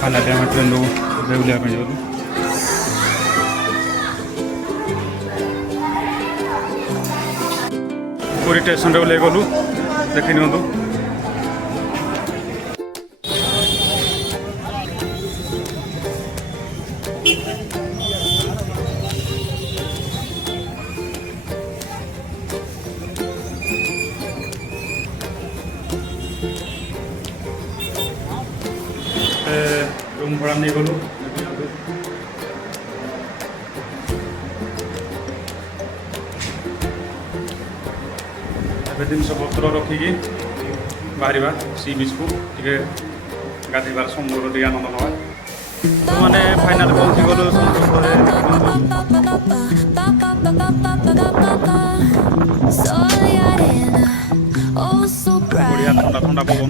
finally आम train बुलाया गलु पूरी स्टेशन रे ओल्हे गलु देखि नियंतु रूम भाड़ा नहीं गलु जिनस पत्र रखिकी बाहर सी बीच को टे गाधेबार समुद्र टे आनंद नवा मैंने फाइनाल पहुँची गलु बढ़िया ठंडा ठंडा पवन